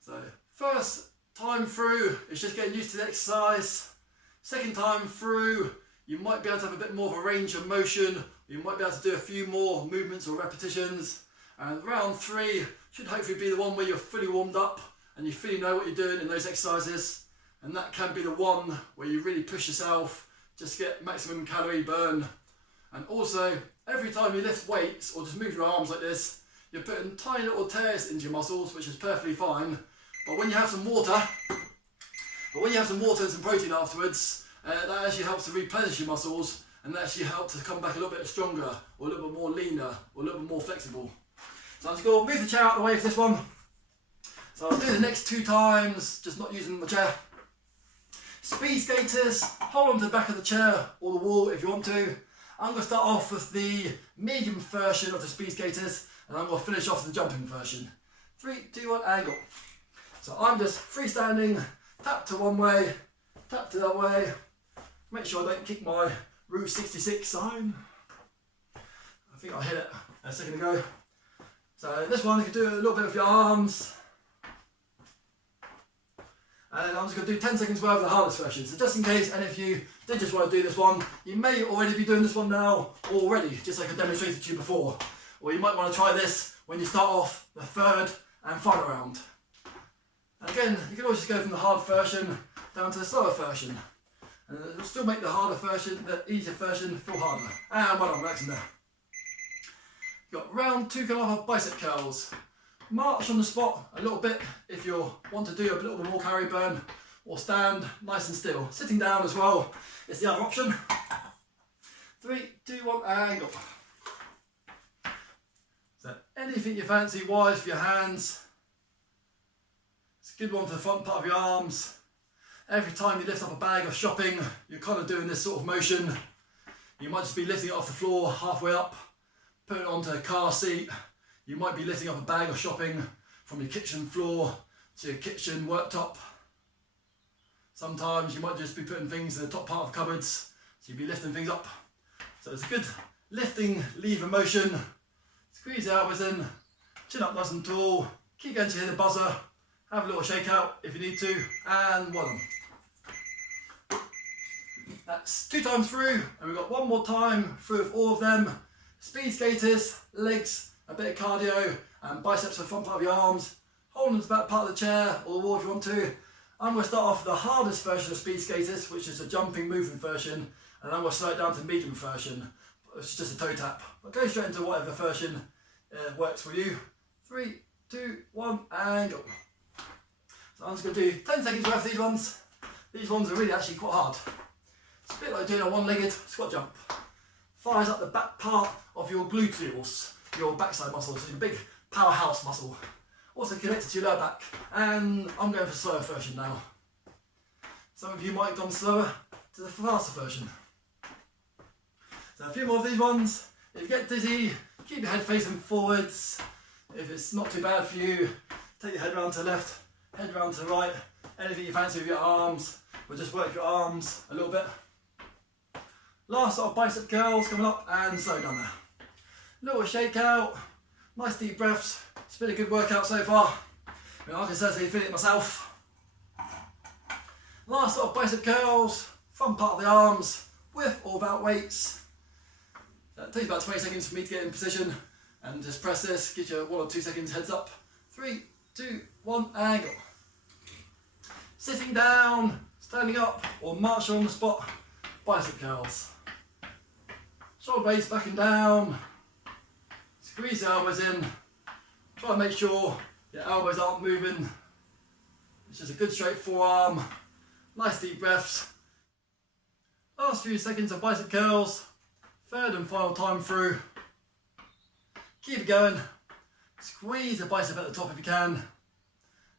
So first time through, it's just getting used to the exercise. Second time through, you might be able to have a bit more of a range of motion. You might be able to do a few more movements or repetitions. And round 3 should hopefully be the one where you're fully warmed up and you fully know what you're doing in those exercises. And that can be the one where you really push yourself, just get maximum calorie burn. And also, every time you lift weights or just move your arms like this, you're putting tiny little tears into your muscles, which is perfectly fine. But when you have some water, and some protein afterwards, that actually helps to replenish your muscles, and that actually helps to come back a little bit stronger, or a little bit more leaner, or a little bit more flexible. So I'm just going to move the chair out of the way for this one. So I'll do the next 2 times, just not using the chair. Speed skaters, hold on to the back of the chair or the wall if you want to. I'm going to start off with the medium version of the speed skaters, and I'm going to finish off the jumping version. 3, 2, 1, and go. So I'm just freestanding, tap to one way, tap to the other way. Make sure I don't kick my Route 66 sign. I think I hit it a second ago. So this one you can do a little bit with your arms. And I'm just going to do 10 seconds worth of the hardest version. So just in case any of you did just want to do this one, you may already be doing this one now already, just like I demonstrated to you before. Or you might want to try this when you start off the 3rd and final round. And again, you can always just go from the hard version down to the slower version. And it'll still make the harder version, the easier version, feel harder. And well done, relaxing there. You've got round 2 coming off of bicep curls. March on the spot a little bit if you want to do a little bit more calorie burn, or stand nice and still. Sitting down as well is the other option. 3, 2, 1, and go. So anything you fancy wise for your hands. It's a good one for the front part of your arms. Every time you lift up a bag of shopping, you're kind of doing this sort of motion. You might just be lifting it off the floor halfway up, putting it onto a car seat. You might be lifting up a bag of shopping from your kitchen floor to your kitchen worktop. Sometimes you might just be putting things in the top part of cupboards, so you'll be lifting things up. So it's a good lifting lever motion Squeeze the elbows in, chin up nice and tall, keep going to hit the buzzer, have a little shake out if you need to, and one. That's 2 times through, and we've got one more time through with all of them. Speed skaters, legs, a bit of cardio, and biceps for the front part of your arms. Hold them to the back part of the chair or the wall if you want to. I'm going to start off with the hardest version of speed skaters, which is a jumping movement version, and I'm going to slow it down to medium version, which is just a toe tap. But go straight into whatever version works for you. 3, 2, 1, and go. So I'm just going to do 10 seconds worth of these ones. These ones are really actually quite hard. It's a bit like doing a one-legged squat jump. Fires up the back part of your gluteals, your backside muscles, your big powerhouse muscle. Also connected to your lower back. And I'm going for the slower version now. Some of you might have gone slower to the faster version. So a few more of these ones. If you get dizzy, keep your head facing forwards. If it's not too bad for you, take your head round to the left, head round to the right. Anything you fancy with your arms, we'll just work your arms a little bit. Last sort of bicep curls coming up and slow down there. Little shake out, nice deep breaths. It's been a good workout so far. I can certainly feel it myself. Last sort of bicep curls, front part of the arms, with or without weights. It takes about 20 seconds for me to get in position and just press this, get you 1 or 2 seconds heads up. 3, 2, 1, and go. Sitting down, standing up, or marching on the spot, bicep curls. Shoulder blades back and down. Squeeze the elbows in. Try and make sure your elbows aren't moving. It's just a good straight forearm. Nice deep breaths. Last few seconds of bicep curls. Third and final time through. Keep it going. Squeeze the bicep at the top if you can.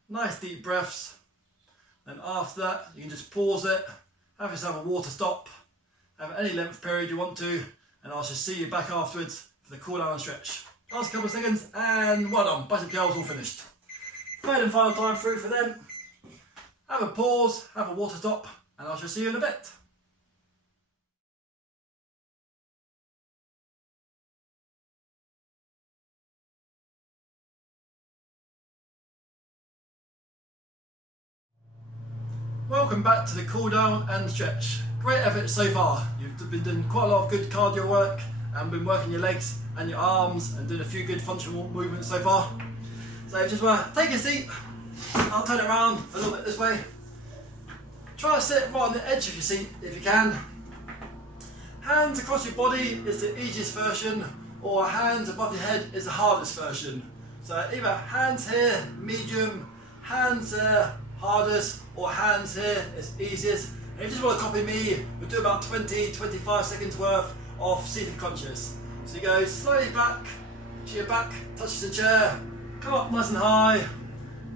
Nice deep breaths. Then after that, you can just pause it. Have yourself a water stop. Have any length period you want to. And I'll just see you back afterwards for the cool down and stretch. Last couple of seconds and well done. Bicep curls all finished. Third and final time through for them. Have a pause, have a water stop, and I shall see you in a bit. Welcome back to the cool down and stretch. Great effort so far. You've been doing quite a lot of good cardio work and been working your legs and your arms and doing a few good functional movements so far. So just want to take a seat. I'll turn it around a little bit this way. Try to sit right on the edge of your seat if you can. Hands across your body is the easiest version, or hands above your head is the hardest version. So either hands here, medium, hands there, hardest, or hands here is easiest. And if you just want to copy me, we'll do about 20-25 seconds worth of seated crunches. So you go slowly back, to your back touches the chair, come up nice and high,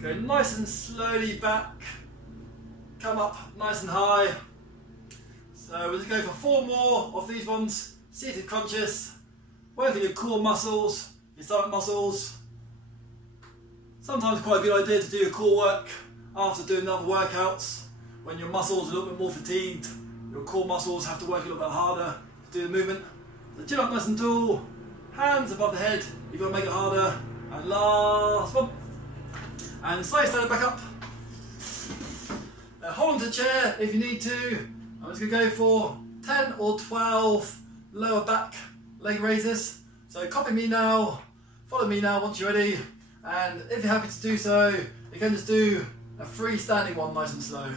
go nice and slowly back, come up nice and high. So we'll just go for 4 more of these ones, seated crunches, working your core muscles, your stomach muscles. Sometimes quite a good idea to do your core work after doing other workouts. When your muscles are a little bit more fatigued, your core muscles have to work a little bit harder to do the movement. So chin up nice and tall, hands above the head, you've got to make it harder. And last one. And slowly stand back up. Hold on to the chair if you need to. I'm just going to go for 10 or 12 lower back leg raises. So copy me now, follow me now once you're ready. And if you're happy to do so, you can just do a freestanding one nice and slow.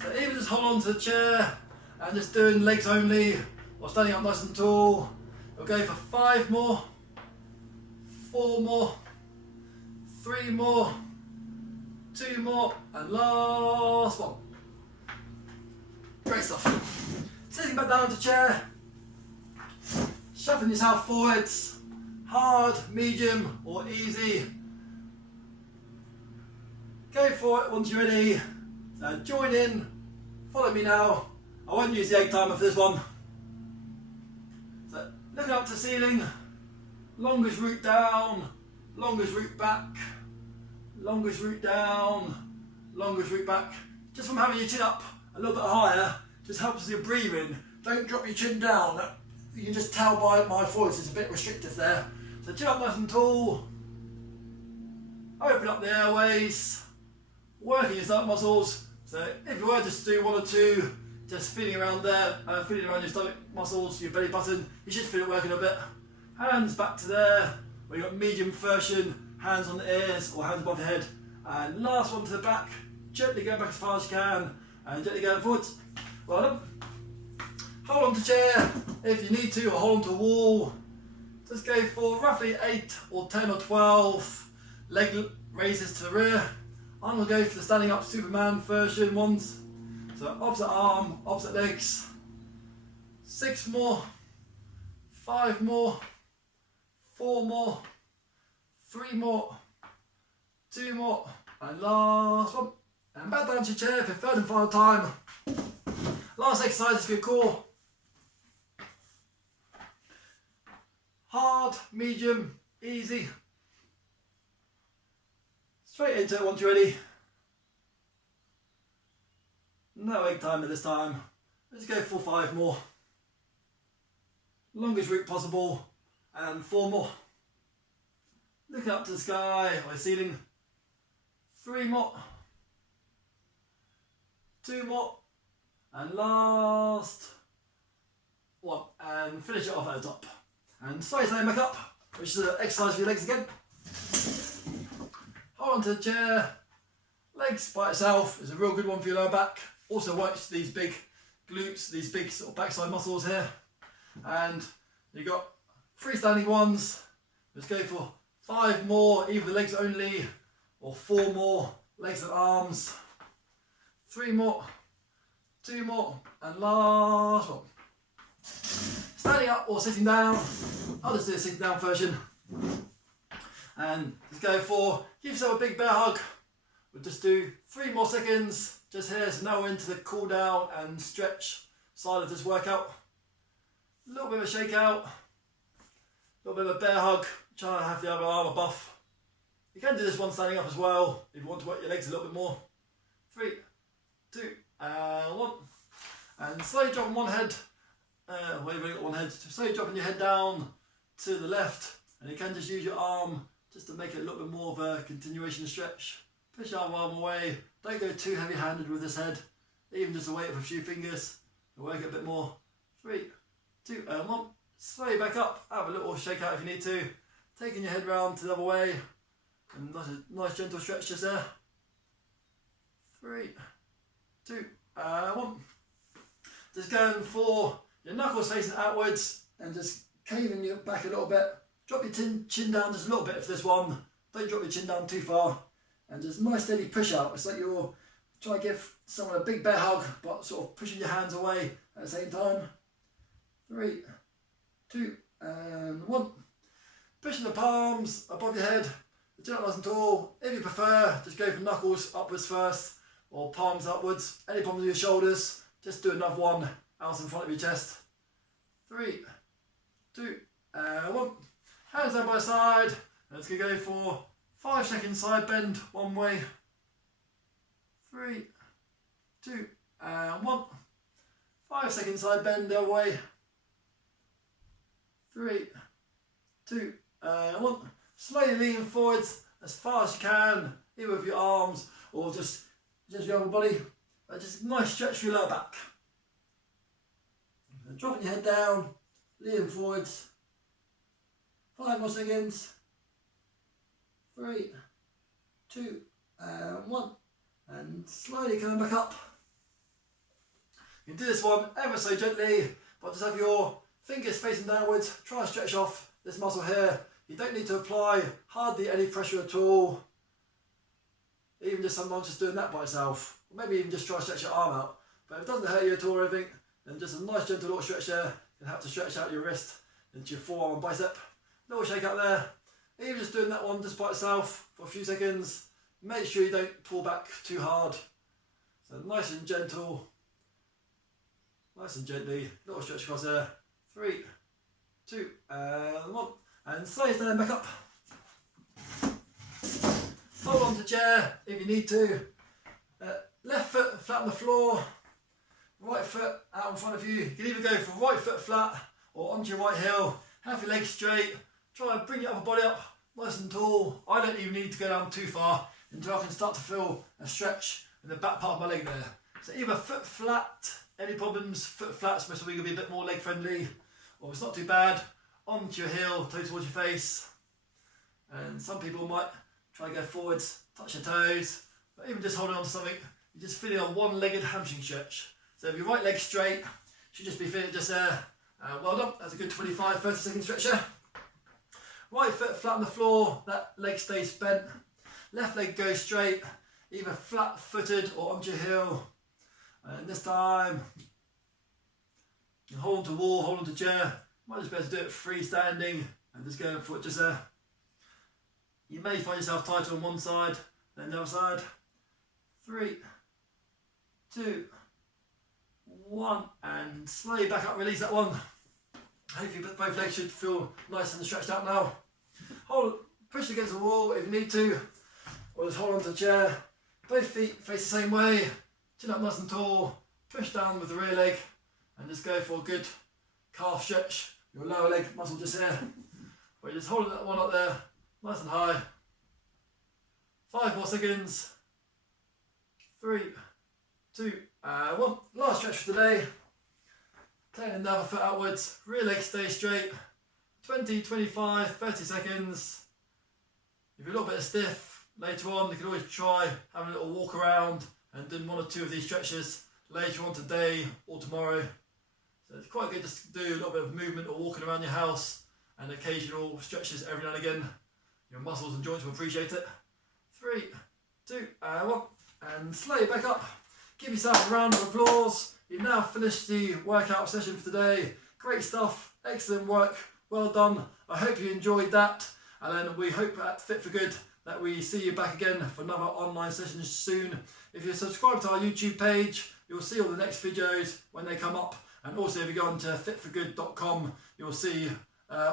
So even just hold on to the chair and just doing legs only or standing up nice and tall. We'll go for 5 more, 4 more, 3 more, 2 more, and last one. Great stuff. Sitting back down to the chair, shuffling yourself forwards, hard, medium, or easy. Go for it once you're ready. Join in, follow me now. I won't use the egg timer for this one. So looking up to the ceiling, longest route down, longest route back, longest route down, longest route back. Just from having your chin up a little bit higher, just helps with your breathing. Don't drop your chin down. You can just tell by my voice it's a bit restrictive there. So chin up nice and tall, open up the airways, working your stomach muscles. So if you were just to do one or two, just feeling around there, feeling around your stomach muscles, your belly button, you should feel it working a bit. Hands back to there, where you've got medium version, hands on the ears or hands above your head. And last one to the back, gently going back as far as you can, and gently going forwards. Well done. Hold on to chair if you need to, or hold on to a wall. Just go for roughly 8 or 10 or 12 leg raises to the rear. I'm going to go for the standing up Superman version ones. So opposite arm, opposite legs. 6 more, 5 more, 4 more, 3 more, 2 more, and last one. And back down to your chair for third and final time. Last exercise is for your core. Hard, medium, easy. Straight into it once you're ready. No egg timer this time. Let's go for 5 more. Longest route possible. And 4 more. Looking up to the sky or the ceiling. 3 more. 2 more. And last one. And finish it off at the top. And slowly stand back up, which is an exercise for your legs again. Hold on to the chair. Legs by itself is a real good one for your lower back. Also works these big glutes, these big sort of backside muscles here. And you've got freestanding ones. Let's go for 5 more, either legs only, or 4 more, legs and arms. 3 more, 2 more, and last one. Standing up or sitting down. I'll just do a sitting down version. And let's go for, give yourself a big bear hug. We'll just do 3 more seconds just here. So now we're into the cool down and stretch side of this workout. A little bit of a shake out. A little bit of a bear hug. Trying to have the other arm a buff. You can do this one standing up as well if you want to work your legs a little bit more. 3, 2, and 1. And slowly drop on one head. Where you've only got one head. So slowly dropping your head down to the left. And you can just use your arm just to make it a little bit more of a continuation stretch. Push your arm away. Don't go too heavy handed with this head. Even just a weight of a few fingers. And work it a bit more. 3, 2, and 1. Slowly back up. Have a little shake out if you need to. Taking your head round to the other way. And nice gentle stretch just there. 3, 2, and 1. Just going for your knuckles facing outwards and just caving your back a little bit. Drop your chin down just a little bit for this one. Don't drop your chin down too far. And just nice steady push out. It's like you're trying to give someone a big bear hug, but sort of pushing your hands away at the same time. 3, 2, and 1. Pushing the palms above your head. The chin up nice and tall. If you prefer, just go for knuckles upwards first, or palms upwards. Any problems with your shoulders, just do another one out in front of your chest. 3, 2, and 1. Hands down by the side. Let's go for 5 seconds side bend one way. 3, 2, and 1. 5 seconds side bend the other way. 3, 2, and 1. Slowly lean forwards as far as you can, either with your arms or just your upper body. Just a nice stretch for your lower back. And dropping your head down, leaning forwards. 5 more seconds. 3, 2, and 1. And slowly coming back up. You can do this one ever so gently, but just have your fingers facing downwards. Try and stretch off this muscle here. You don't need to apply hardly any pressure at all. Even just sometimes just doing that by itself. Or maybe even just try to stretch your arm out. But if it doesn't hurt you at all or anything, then just a nice gentle little stretch there. You can have to stretch out your wrist into your forearm and bicep. Little shake out there. Even just doing that one just by itself for a few seconds. Make sure you don't pull back too hard. So nice and gentle. Nice and gently. Little stretch across there. 3, 2, and 1. And slowly stand back up. Hold on to the chair if you need to. Left foot flat on the floor. Right foot out in front of you. You can either go for right foot flat or onto your right heel. Have your legs straight. try and bring your upper body up nice and tall. I don't even need to go down too far until I can start to feel a stretch in the back part of my leg there. So either foot flat, any problems, foot flat's most probably going to be a bit more leg friendly, or if it's not too bad, onto your heel, toe towards your face. And some people might try and go forwards, touch your toes, but even just holding on to something, you're just feeling a one-legged hamstring stretch. So if your right leg's straight, you should just be feeling it just there. Well done, that's a good 25-30 second stretcher. Right foot flat on the floor, that leg stays bent. Left leg goes straight, either flat-footed or onto your heel. And this time, you hold on to wall, hold on to chair. Might just be able to do it freestanding and just going for it just there. You may find yourself tighter on one side, then the other side. 3, 2, 1, and slowly back up, release that one. Hopefully both legs should feel nice and stretched out now. Push against the wall if you need to, or just hold on to the chair. Both feet face the same way, chin up nice and tall, push down with the rear leg, and just go for a good calf stretch. Your lower leg muscle just here. But you're just holding that one up there, nice and high. 5 more seconds. 3, 2, 1. Last stretch for today. Turning the other foot outwards, rear leg stays straight. 20, 25, 30 seconds. If you're a little bit stiff later on, you can always try having a little walk around and doing 1 or 2 of these stretches later on today or tomorrow. So it's quite good just to do a little bit of movement or walking around your house and occasional stretches every now and again. Your muscles and joints will appreciate it. 3, 2, 1, and slowly back up. Give yourself a round of applause. You've now finished the workout session for today. Great stuff, excellent work, well done. I hope you enjoyed that, and then we hope at Fit For Good that we see you back again for another online session soon. If you subscribe to our YouTube page, you'll see all the next videos when they come up, and also if you go on to fitforgood.com, you'll see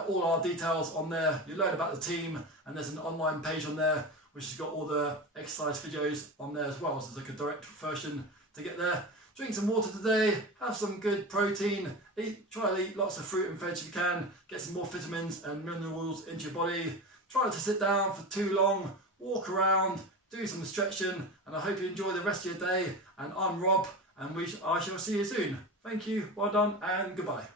all our details on there. You'll learn about the team, and there's an online page on there which has got all the exercise videos on there as well, so there's like a direct version to get there. Drink some water today, have some good protein, try to eat lots of fruit and veg if you can, get some more vitamins and minerals into your body. Try not to sit down for too long, walk around, do some stretching, and I hope you enjoy the rest of your day. And I'm Rob, and I shall see you soon. Thank you, well done, and goodbye.